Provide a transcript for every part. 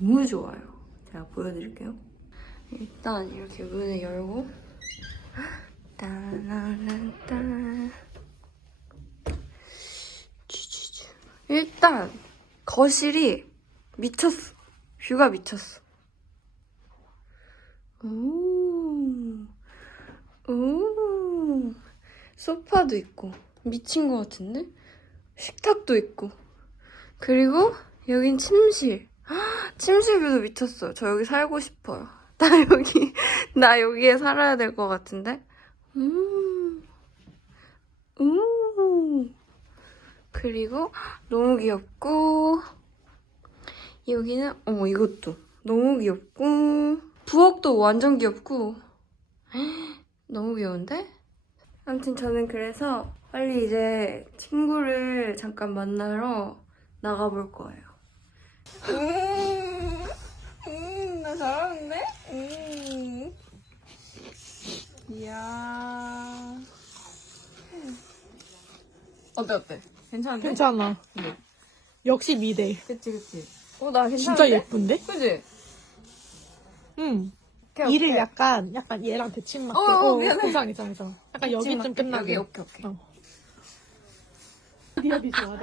너무 좋아요. 제가 보여드릴게요. 일단 이렇게 문을 열고 쭈쭈쭈. 일단 거실이 미쳤어. 뷰가 미쳤어. 오, 오, 소파도 있고 미친 것 같은데? 식탁도 있고 그리고 여긴 침실. 헉, 침실뷰도 미쳤어요. 저 여기 살고 싶어요. 나 여기 나 여기에 살아야 될 것 같은데. 음, 음. 그리고 너무 귀엽고 여기는 어머 이것도 너무 귀엽고 부엌도 완전 귀엽고 너무 귀여운데? 아무튼 저는 그래서 빨리 이제 친구를 잠깐 만나러 나가볼 거예요. 음, 음, 나 잘하는데? 음. 이야. 어때 어때? 괜찮은데? 괜찮아. 역시 미대. 그치 그치. 어 나 괜찮은데? 진짜 예쁜데? 그치? 응. 오케이, 이를 오케이. 약간 약간 얘랑 대칭 맞게. 어, 어, 미안해. 괜찮아 괜찮아 괜찮아. 약간 여기쯤 여기 끝나게. 오케이 오케이. 어. 디아비 좋아해.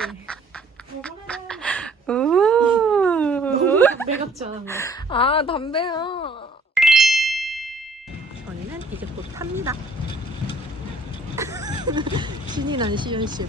오. 담배 같지 않아? 아 담배야. 저희는 이제 곧 탑니다. 신이 난 시연 씨.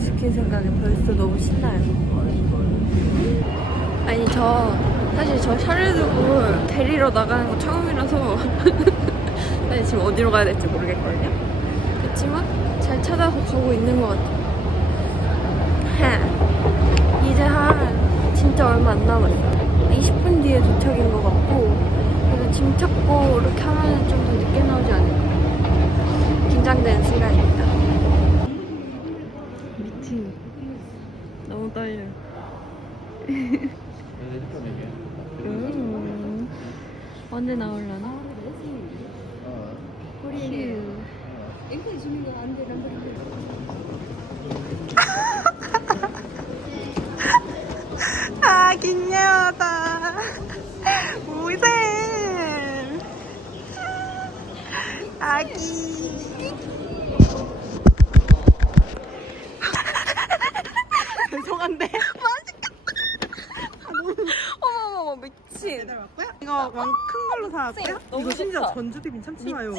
시킨 생각에 벌써 너무 신나요. 아니 저 사실 저 차를 두고 데리러 나가는 거 처음이라서 사실 지금 어디로 가야 될지 모르겠거든요. 그렇지만 잘 찾아서 가고 있는 것 같아요. 하, 이제 한 진짜 얼마 안 남았어요. 20분 뒤에 도착인 것 같고 짐 찾고 이렇게 하면 좀 더 늦게 나오지 않을까. 긴장되는 순간입니다. 미팅. 너무 떨려. 음. 언제 나올라나? 휴. 아. 우생. 이거 왕 큰 걸로 사왔고요. 너무 이거 심지어 좋다. 전주비 괜찮지 마요.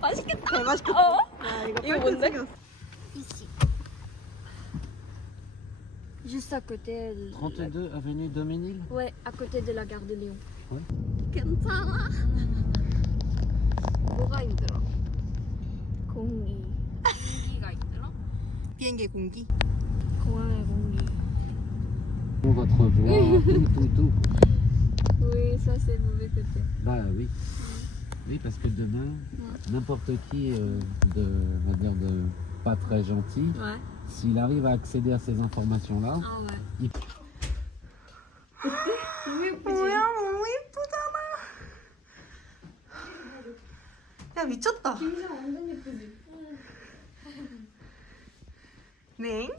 맛있겠다. 잘 맛있겠다. 어? 아, 이거, 이거 뭔데? 생겼어. Juste à côté. de- 32 avenue Doménil Ouais, à côté de la gare de Lyon. 괜찮아. 뭐가 힘들어? 공기. 공기가 힘들어? 비행기 공기. 공항의 공기. On va te revoir, tout, tout, tout. Oui, ça c'est mauvais côté. Bah oui. Oui, parce que demain, n'importe qui euh, de, on va dire de pas très gentil, Ouais. s'il arrive à accéder à ces informations-là, 아 왜? il 너무 예쁘지? 뭐야 너무 예쁘잖아. 야 미쳤다. 김정 완전 예쁘지? 네.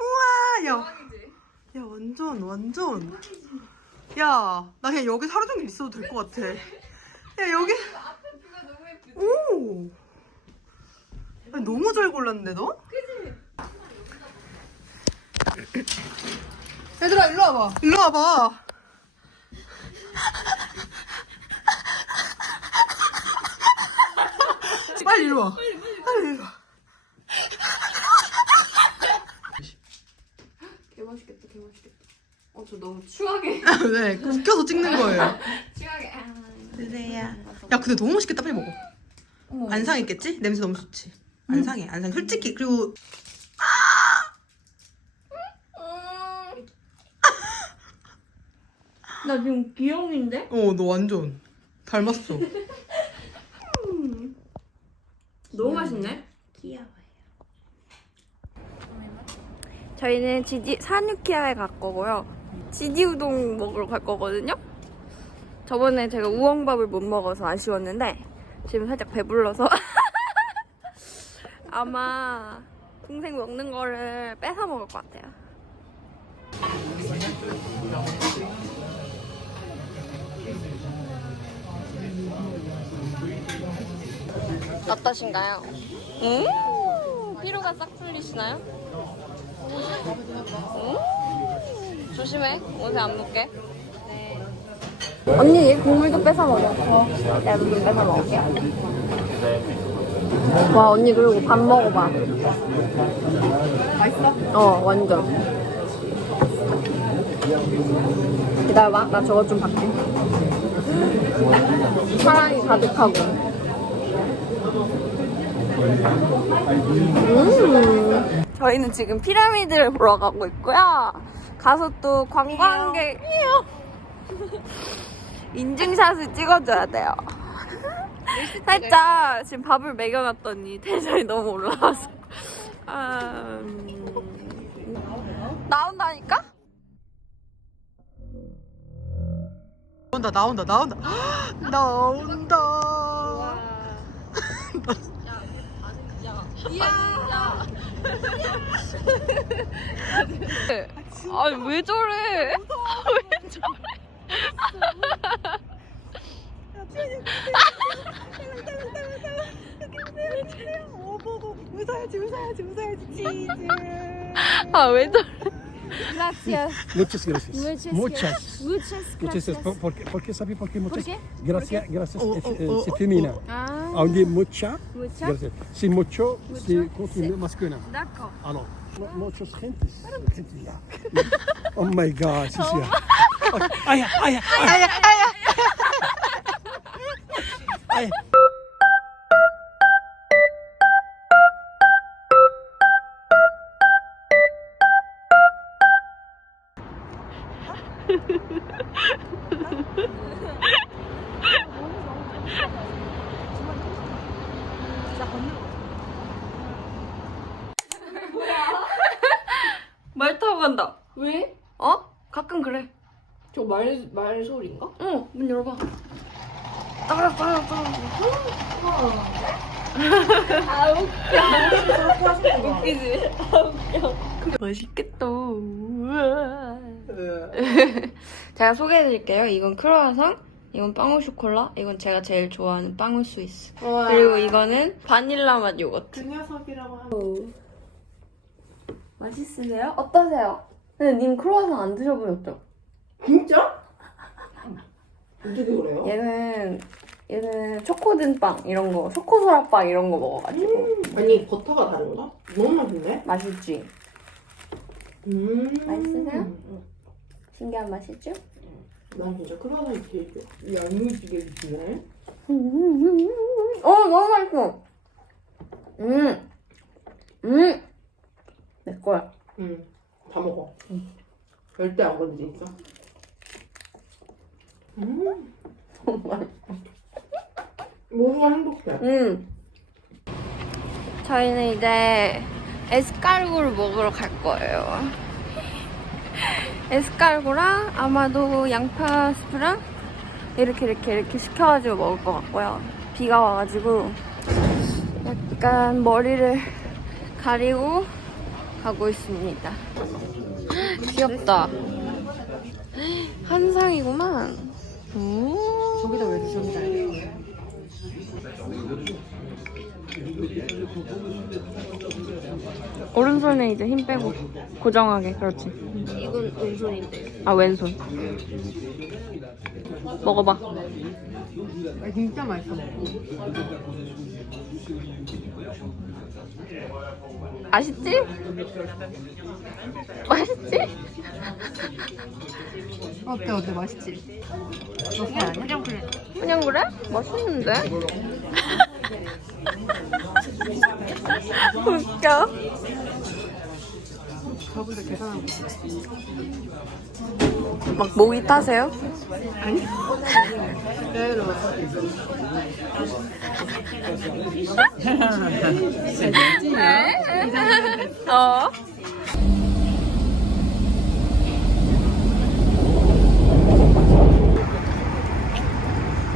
우와 야. 대박이지? 야 완전 완전 야 나 그냥 여기 하루 종일 있어도 될 것 같아 야 여기? 오 아니, 너무 잘 골랐는데 너? 그지? 얘들아 일로 와봐 일로 와봐 빨리 일로 와 빨리 일로 와 개 맛있겠다, 개 맛있겠다. 어, 저 너무 네 웃겨서 찍는 거예요. 아, 드세요 야 근데 너무 맛있겠다 빨리 먹어 어머. 안 상했겠지? 냄새 너무 좋지. 안 상해, 안 상해. 솔직히 그리고 음. 나 지금 귀여운데? 어 너 완전 닮았어. 너무 맛있네. 귀여워요. 저희는 지지 산유키아에 갈 거고요. 지지 우동 먹으러 갈 거거든요. 저번에 제가 우엉밥을 못 먹어서 아쉬웠는데 지금 살짝 배불러서 아마 동생 먹는 거를 뺏어 먹을 것 같아요. 어떠신가요? 음, 피로가 싹 풀리시나요? 음, 조심해. 옷에 안 묻게. 언니 얘 국물도 뺏어 먹어. 내가 물 뺏어 먹을게. 와 언니 그리고 밥 먹어봐. 맛있어? 어 완전. 기다려봐. 나 저것 좀 받게. 사랑이 가득하고. 음. 저희는 지금 피라미드를 보러 가고 있고요. 가서 또 관광객 인증샷을 찍어줘야 돼요. 살짝 지금 밥을 먹여놨더니 텐션이 너무 올라와서 아, 음. 나온다니까? 나온다, 나온다, 나온다. 나온다. 아니 왜 저래? 왜 저래? 아 왜 저래? Gracias. Muchas gracias. Muchas. Muchas, muchas gracias. Muchas gracias. ¿Por, por, qué, por por qué muchas? ¿Por qué? Gracias, gracias. Ah. Aunque mucha, mucha. Gracias. Si mucho, mucho si continúe sí. masculina. D'accord. Alors, ah. muchas gentes. oh my god, sí, oh. ay, ay, ay. ay. ay. 말 타고 간다. 왜? 어? 가끔 그래. 저 말, 말 소리인가? 어, 문 열어봐. 따라 따라 따라. 아 웃겨. 웃기지? 아 웃겨. 맛있겠다. 우와. 제가 소개해드릴게요. 이건 크로와상, 이건 빵우 쇼콜라, 이건 제가 제일 좋아하는 빵우 스위스. 그리고 이거는 바닐라 맛 요거트. 그 녀석이라고 하면. 맛있으세요? 어떠세요? 근데 님 크로와상 안 드셔보셨죠? 진짜? 어떻게 그래요? 얘는 얘는 초코든빵 이런 거, 초코소라빵 이런 거 먹어가지고 아니, 버터가 다른가? 너무 맛있네. 맛있지? 음. 맛있으세요? 신기한 맛이죠? 난 진짜 크라상이 제일 좋아. 이 양념찌개 주네. 어 너무 맛있어. 음, 음, 내 거야. 응. 다 먹어. 응. 절대 안 건드리니까. 음. 뭔가 행복해. 음. 저희는 이제 에스카르고를 먹으러 갈 거예요. 에스카르고랑 아마도 양파 스프랑 이렇게 이렇게 이렇게 시켜가지고 먹을 것 같고요. 비가 와가지고 약간 머리를 가리고 가고 있습니다. 귀엽다. 한상이구만. 오. 저기다 왜 저기다 오른손에 이제 힘 빼고 고정하게 그렇지 이건 왼손인데. 아 왼손 먹어봐 아, 진짜 맛있어. 맛있지? 맛있지? 어때 어때 맛있지? 아니야? 그냥 그래. 그냥 그래? 맛있는데? 웃겨 저분들 계산하고 있어. 막 목이 타세요? 그래도 어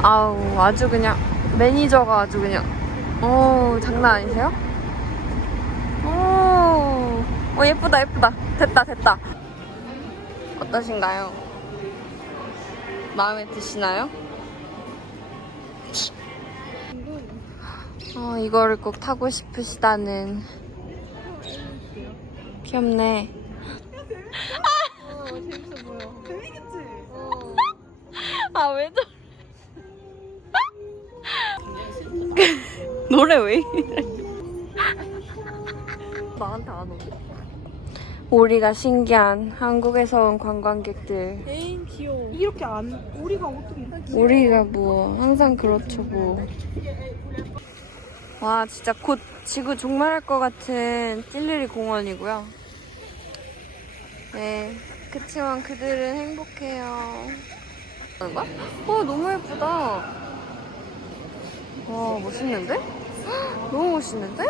아우 아주 그냥 매니저가 아주 그냥 어 장난 아니세요? 오, 어 예쁘다 예쁘다 됐다 됐다 어떠신가요? 마음에 드시나요? 어 이거를 꼭 타고 싶으시다는 귀엽네 아왜 저? 노래 왜 이래? 나한테 안 오네. 우리가 신기한 한국에서 온 관광객들. 에인 귀여워. 이렇게 안 우리가 어떻게 이렇게 우리가 뭐 항상 그렇죠 뭐. 와 진짜 곧 지구 종말할 것 같은 찔리리 공원이고요. 네 그치만 그들은 행복해요. 하는 거야? 와 너무 예쁘다. 와 멋있는데? 헉, 너무 멋있는데?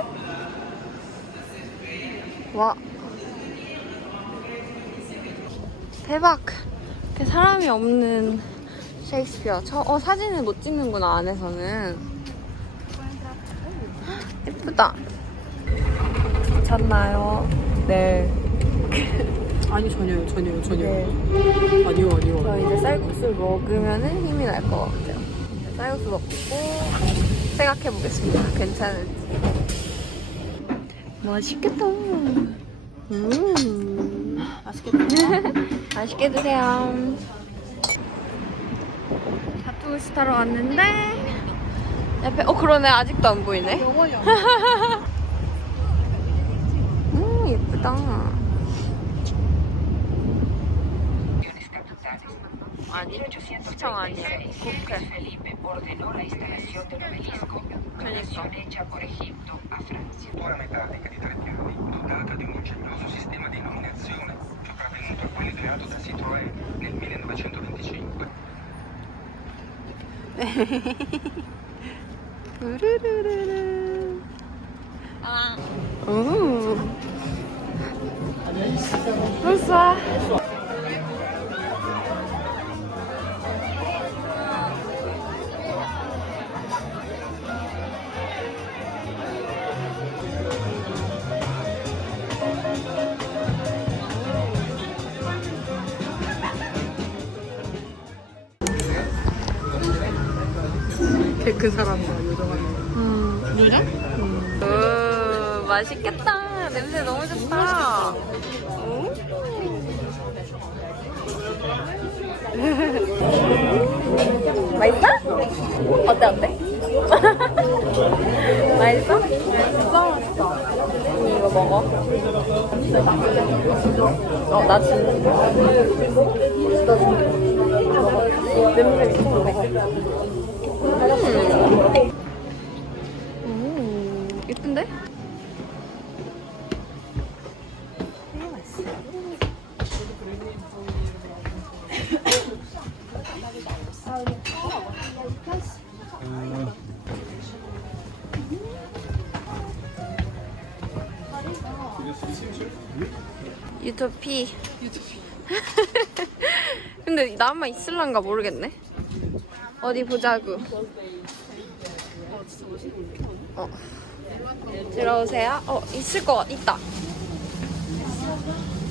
와 대박. 이렇게 사람이 없는 셰익스피어. 저, 어, 사진을 못 찍는구나, 안에서는. 헉, 예쁘다. 미쳤나요? 네. 아니 전혀요 전혀요 전혀. 네. 아니요 아니요. 저 이제 쌀국수를 먹으면은 힘이 날 것 같아요. 쌀국수 먹고 생각해보겠습니다. 괜찮을지. 맛있겠다. 음. 맛있겠다. 맛있게 드세요. 핫도그스 타러 왔는데 옆에 어 그러네 아직도 안 보이네. 영원히 안 음 예쁘다. 아니 시청 아니야. 국회. 그니까. riconosciuto a quelli creato da Citroën nel 1925. oh. Bonsoir. Bonsoir. 그 사람이야 요정하는 거. 요즘? 오, 맛있겠다. 냄새 너무 좋다. 오. 맛있어? 어때 어때? 맛있어? 진짜 맛있어. 이거 먹어. 어, 나 진짜. 냄새 미친 거같 아. 오, 예쁜데? 유토피. 유토피. 근데 나만 있을란가 모르겠네. 어디 보자구. 어. 들어오세요. 어, 있을 것 같, 있다.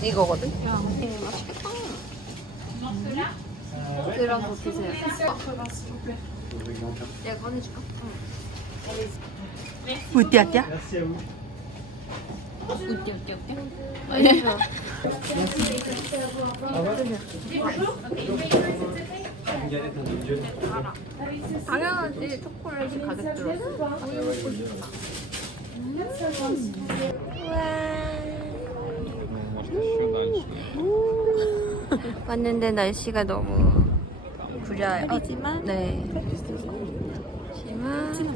이거거든? 네, 맛있겠다. 들어서 드세요. 내가 꺼내줄까? 우띠아띠아? 웃겨 웃겨 웃겨. 당연하지. 초콜릿이 가득 들었어. 우유 먹고 싶다. 왔는데 날씨가 너무 구려요. 하지만 네. 하지만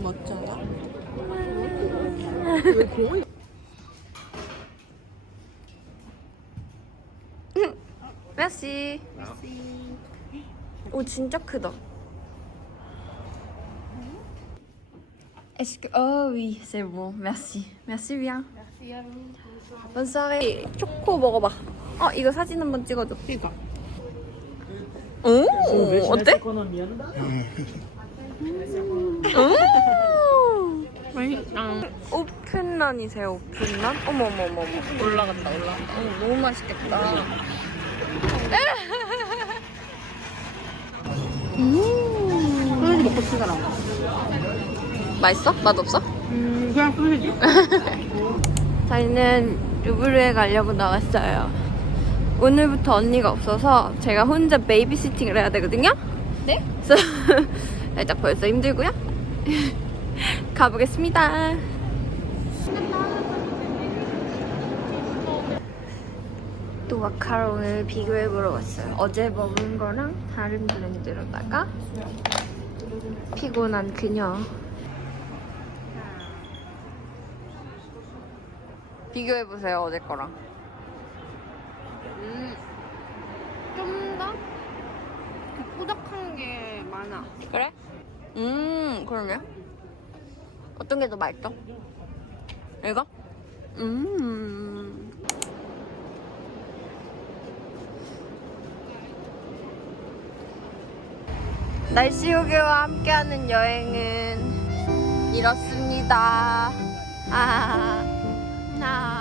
멋져요. 메시. 오 진짜 크다. Est-ce que oh oui c'est bon merci merci bien. Bonne soirée. 초코 먹어봐. 어 이거 사진 한번 찍어줘. 이거. 오 어때? 오 맛있다. 오픈런이세요 오픈런? 어머 어머 어머 어머. 올라간다 올라간다. 어, 너무 맛있겠다. 소세지 먹고 치더라. 맛있어? 맛 없어? 음, 그냥 소세지. 저희는 루브르에 가려고 나왔어요. 오늘부터 언니가 없어서 제가 혼자 베이비시팅을 해야 되거든요. 네? 그래서 살짝 벌써 힘들고요. 가보겠습니다. 또 마카롱을 비교해보러 왔어요. 어제 먹은 거랑 다른 브랜드로다가 피곤한 그녀. 비교해보세요, 어제 거랑. 음, 좀 더 꾸덕한 게 많아. 그래? 음, 그러네. 어떤 게 더 맛있어? 이거? 음. 날씨 후기와 함께하는 여행은 이렇습니다. 아, 나.